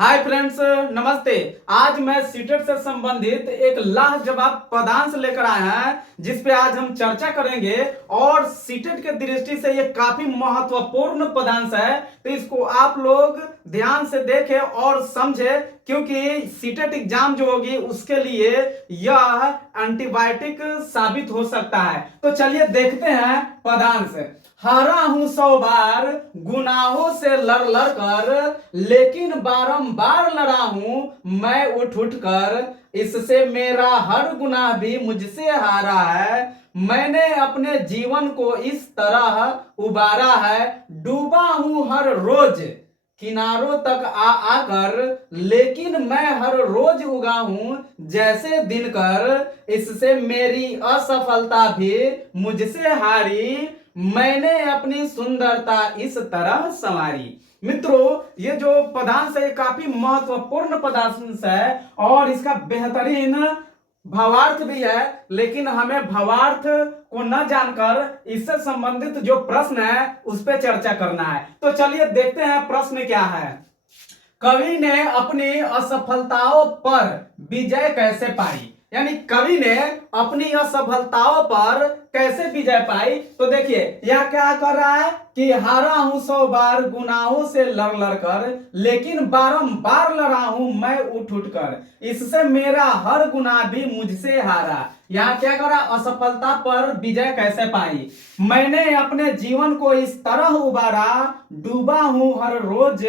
Hi friends, नमस्ते। आज मैं सीटेट से संबंधित एक लाजवाब पदांश लेकर आया हैं जिस पे आज हम चर्चा करेंगे। और सीटेट के दृष्टि से ये काफी महत्वपूर्ण पदांश है, तो इसको आप लोग ध्यान से देखें और समझें, क्योंकि सीटेट एग्जाम जो होगी उसके लिए यह एंटीबायोटिक साबित हो सकता है। तो चलिए देखते हैं पदांश। हारा हूं 100 बार गुनाहों से लड़ लड़ कर, लेकिन बारंबार लड़ा हूं मैं उठ उठ कर। इससे मेरा हर गुनाह भी मुझसे हारा है। मैंने अपने जीवन को इस तरह उबारा है, डूबा हूं हर रोज किनारों तक आ आकर, लेकिन मैं हर रोज उगा हूं जैसे दिनकर। इससे मेरी असफलता भी मुझसे हारी, मैंने अपनी सुंदरता इस तरह संवारी। मित्रों, ये जो पदांश है काफी महत्वपूर्ण पदांश है और इसका बेहतरीन भावार्थ भी है, लेकिन हमें भावार्थ को न जानकर इससे संबंधित जो प्रश्न है उस पर चर्चा करना है। तो चलिए देखते हैं प्रश्न क्या है। कवि ने अपनी असफलताओं पर विजय कैसे पाई? यानी कवि ने अपनी असफलताओं पर कैसे विजय पाई? तो देखिए यह क्या कर रहा है कि हारा हूं 100 बार गुनाहों से लड़ लड़ कर, लेकिन बारंबार लड़ा हूं मैं उठ उठ कर। इससे मेरा हर गुनाह भी मुझसे हारा। यहाँ क्या करा? असफलता पर विजय कैसे पाई? मैंने अपने जीवन को इस तरह उबारा, डूबा हूं हर रोज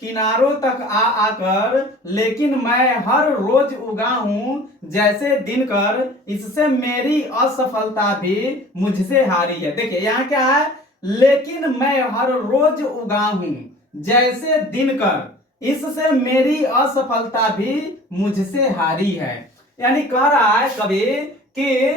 किनारों तक आ आकर, लेकिन मैं हर रोज उगा हूं जैसे दिनकर। इससे मेरी असफलता भी मुझसे हारी है। देखिए यहाँ क्या है? लेकिन मैं हर रोज उगा हूं जैसे दिनकर, इससे मेरी असफलता भी मुझसे हारी है। यानी कह रहा है कवि कि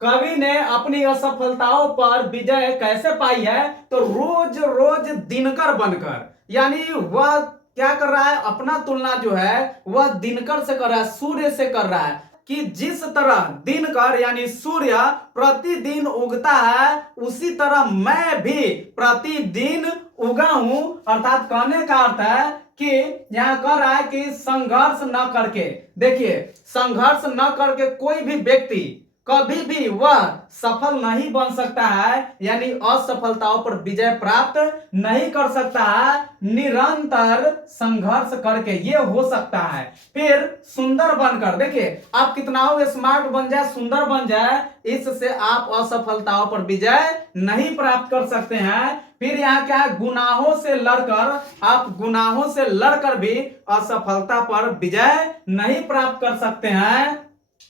कवि ने अपनी असफलताओं पर विजय कैसे पाई है? तो रोज रोज दिनकर बनकर। यानी वह क्या कर रहा है? अपना तुलना जो है वह दिनकर से कर रहा है, सूर्य से कर रहा है, कि जिस तरह दिनकर यानी सूर्य प्रतिदिन उगता है, उसी तरह मैं भी प्रतिदिन उगा हूं। अर्थात कहने का अर्थ है कि यहां कह रहा है कि संघर्ष न करके, देखिए संघर्ष न करके कोई भी व्यक्ति कभी भी वह सफल नहीं बन सकता है, यानी असफलताओं पर विजय प्राप्त नहीं कर सकता है। निरंतर संघर्ष करके ये हो सकता है। फिर सुंदर बनकर, देखिए आप कितना हो स्मार्ट बन जाए, सुंदर बन जाए, इससे आप असफलताओं पर विजय नहीं प्राप्त कर सकते हैं। फिर यहाँ क्या है? गुनाहों से लड़कर, आप गुनाहों से लड़कर भी असफलता पर विजय नहीं प्राप्त कर सकते हैं।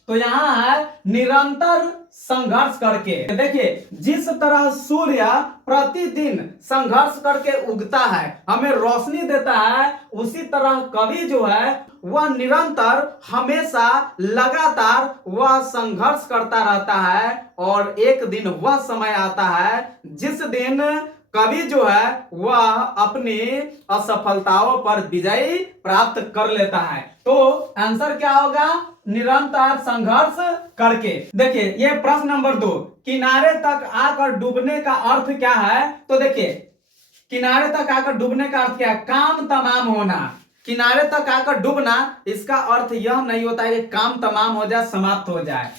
तो यहां है निरंतर संघर्ष करके। देखिए जिस तरह सूर्य प्रतिदिन संघर्ष करके उगता है, हमें रोशनी देता है, उसी तरह कवि जो है वह निरंतर हमेशा लगातार वह संघर्ष करता रहता है। और एक दिन वह समय आता है जिस दिन कवि जो है वह अपनी असफलताओं पर विजय प्राप्त कर लेता है। तो आंसर क्या होगा? निरंतर संघर्ष करके। देखिए ये प्रश्न नंबर 2, किनारे तक आकर डूबने का अर्थ क्या है? तो देखिए किनारे तक आकर डूबने का अर्थ क्या है? काम तमाम होना। किनारे तक आकर डूबना, इसका अर्थ यह नहीं होता है कि काम तमाम हो जाए, समाप्त हो जाए।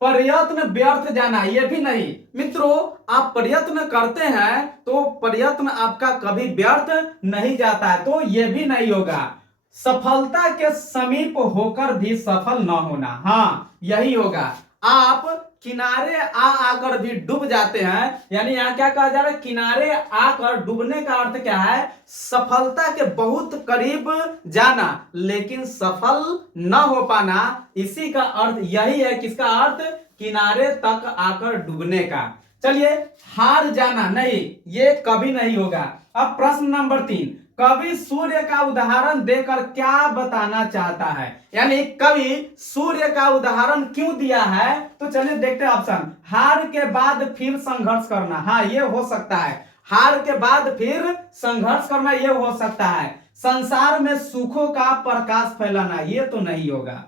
प्रयत्न व्यर्थ जाना, यह भी नहीं। मित्रों, आप प्रयत्न करते हैं तो प्रयत्न आपका कभी व्यर्थ नहीं जाता है, तो यह भी नहीं होगा। सफलता के समीप होकर भी सफल न होना, हाँ यही होगा। आप किनारे आ आकर भी डूब जाते हैं, यानी यहाँ क्या कहा जा रहा है? किनारे आकर डूबने का अर्थ क्या है? सफलता के बहुत करीब जाना लेकिन सफल न हो पाना। इसी का अर्थ यही है। किसका अर्थ? किनारे तक आकर डूबने का। चलिए हार जाना नहीं, ये कभी नहीं होगा। अब प्रश्न नंबर 3, कवि सूर्य का उदाहरण देकर क्या बताना चाहता है? यानी कवि सूर्य का उदाहरण क्यों दिया है? तो चलिए देखते हैं ऑप्शन। हार के बाद फिर संघर्ष करना, हाँ ये हो सकता है। हार के बाद फिर संघर्ष करना, ये हो सकता है। संसार में सुखों का प्रकाश फैलाना, ये तो नहीं होगा।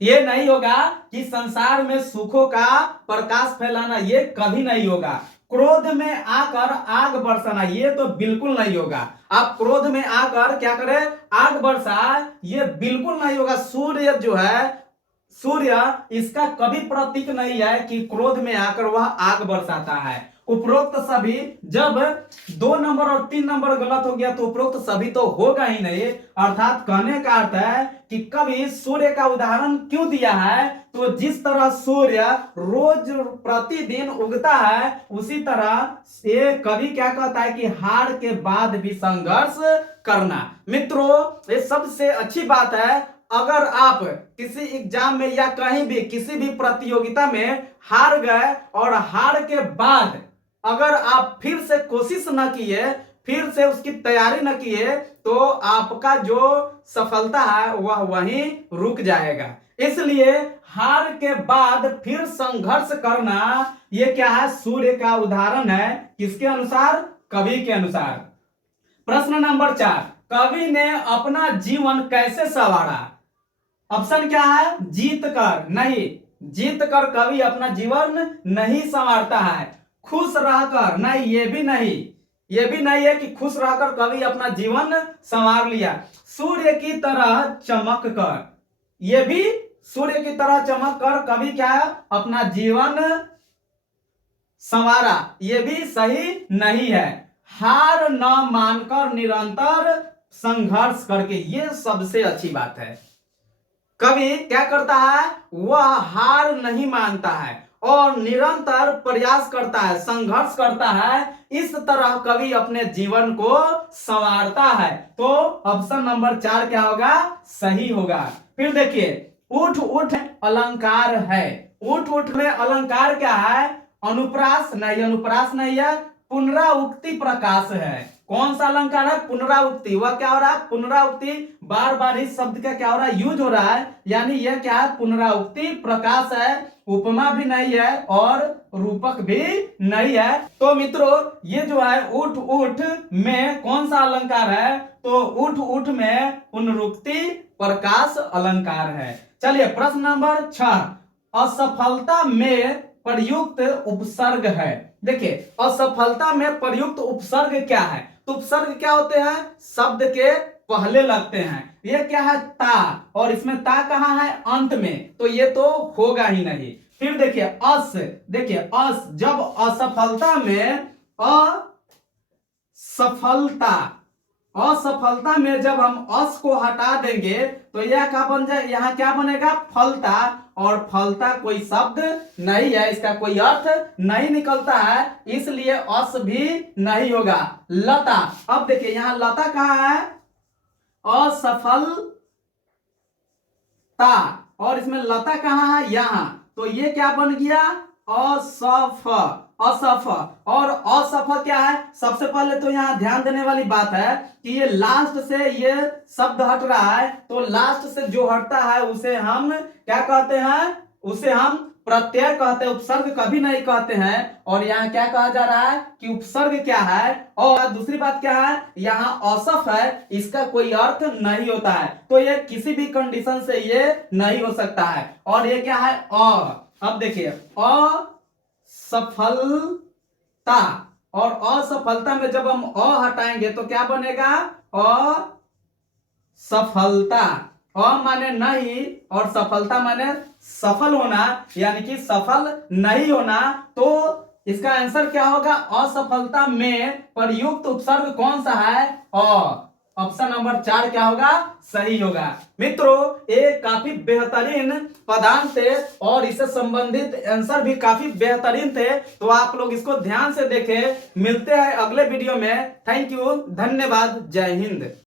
ये नहीं होगा कि संसार में सुखों का प्रकाश फैलाना, ये कभी नहीं होगा। क्रोध में आकर आग बरसाना, ये तो बिल्कुल नहीं होगा। आप क्रोध में आकर क्या करें, आग बरसाए, ये बिल्कुल नहीं होगा। सूर्य जो है, सूर्य इसका कभी प्रतीक नहीं है कि क्रोध में आकर वह आग बरसाता है। उपरोक्त सभी, जब 2 नंबर और 3 नंबर गलत हो गया तो उपरोक्त सभी तो होगा ही नहीं। अर्थात कहने का अर्थ है कि कवि सूर्य का उदाहरण क्यों दिया है, तो जिस तरह सूर्य रोज प्रतिदिन उगता है, उसी तरह ये कवि क्या कहता है कि हार के बाद भी संघर्ष करना। मित्रों, ये सबसे अच्छी बात है, अगर आप किसी एग्जाम में या कहीं भी किसी भी प्रतियोगिता में हार गए और हार के बाद अगर आप फिर से कोशिश न किए, फिर से उसकी तैयारी न किए, तो आपका जो सफलता है वह वहीं रुक जाएगा। इसलिए हार के बाद फिर संघर्ष करना, यह क्या है, सूर्य का उदाहरण है। किसके अनुसार, कवि के अनुसार। प्रश्न नंबर 4, कवि ने अपना जीवन कैसे संवारा। ऑप्शन क्या है, जीत कर। नहीं, जीत कर कवि अपना जीवन नहीं संवारता है। खुश रहकर, नहीं, ये भी नहीं है कि खुश रहकर कवि अपना जीवन संवार लिया। सूर्य की तरह चमक कर, ये भी सूर्य की तरह चमक कर कवि क्या है, अपना जीवन संवारा, ये भी सही नहीं है। हार न मानकर निरंतर संघर्ष करके, ये सबसे अच्छी बात है। कवि क्या करता है, वह हार नहीं मानता है और निरंतर प्रयास करता है, संघर्ष करता है। इस तरह कवि अपने जीवन को संवारता है। तो ऑप्शन नंबर 4 क्या होगा, सही होगा। फिर देखिए, उठ उठ अलंकार है। उठ उठ में अलंकार क्या है, अनुप्रास। नहीं, अनुप्रास नहीं है, पुनराउक्ति प्रकाश है। कौन सा अलंकार है, पुनराउक्ति। वह क्या हो रहा है, पुनराउक्ति, बार बार इस शब्द का क्या हो रहा है, यूज हो रहा है, यानी यह क्या है, पुनराउक्ति प्रकाश है। उपमा भी नहीं है और रूपक भी नहीं है। तो मित्रों, ये जो है उठ उठ में कौन सा अलंकार है, तो उठ उठ में पुनरुक्ति प्रकाश अलंकार है। चलिए प्रश्न नंबर 6, असफलता में प्रयुक्त उपसर्ग है। देखिए, असफलता में प्रयुक्त उपसर्ग क्या है, तो उपसर्ग क्या होते हैं, शब्द के पहले लगते हैं। ये क्या है, ता, और इसमें ता कहाँ है, अंत में, तो ये तो होगा ही नहीं। फिर देखिए अस, देखिए अस, जब असफलता में असफलता में जब हम अस को हटा देंगे तो यह क्या बन जाए, यहाँ क्या बनेगा, फलता, और फलता कोई शब्द नहीं है, इसका कोई अर्थ नहीं निकलता है, इसलिए अस भी नहीं होगा। लता, अब देखिए यहाँ लता कहाँ है, असफलता, और इसमें लता कहाँ है, यहाँ, तो ये क्या बन गया, असफ, और असफल क्या है, सबसे पहले तो यहाँ ध्यान देने वाली बात है कि ये लास्ट से ये शब्द हट रहा है, तो लास्ट से जो हटता है उसे हम क्या कहते हैं, उसे हम प्रत्यय कहते हैं, उपसर्ग कभी नहीं कहते हैं। और यहाँ क्या कहा जा रहा है कि उपसर्ग क्या है, और दूसरी बात क्या है, यहाँ असफ है, इसका कोई अर्थ नहीं होता है, तो ये किसी भी कंडीशन से ये नहीं हो सकता है। और ये क्या है, अब देखिए असफलता, और असफलता में जब हम हटाएंगे तो क्या बनेगा, असफलता। माने नहीं और सफलता माने सफल होना, यानी कि सफल नहीं होना, तो इसका आंसर क्या होगा, असफलता में प्रयुक्त उपसर्ग कौन सा है, ऑप्शन नंबर 4 क्या होगा, सही होगा। मित्रों, ये काफी बेहतरीन पदांश थे और इससे संबंधित आंसर भी काफी बेहतरीन थे, तो आप लोग इसको ध्यान से देखें। मिलते हैं अगले वीडियो में। थैंक यू, धन्यवाद, जय हिंद।